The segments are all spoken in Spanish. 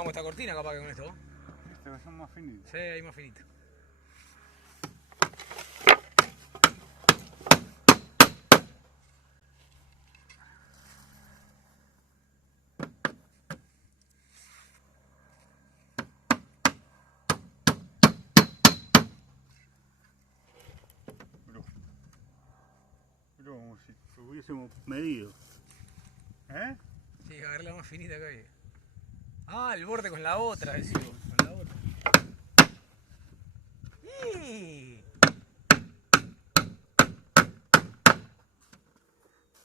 hagamos esta cortina capaz que con esto. Estos son más finitos. Sí, ahí más finito. Pero como si lo hubiésemos medido. ¿Eh? Sí, agarré la más finita que hay. Ah, el borde con la otra, decimos. Con la otra.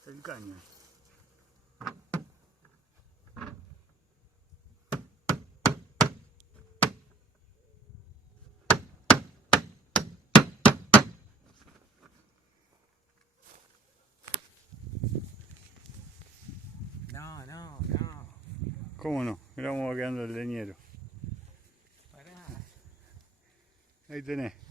El caño. No. ¿Cómo no? Mirá cómo va quedando el leñero. Pará. Ahí tenés.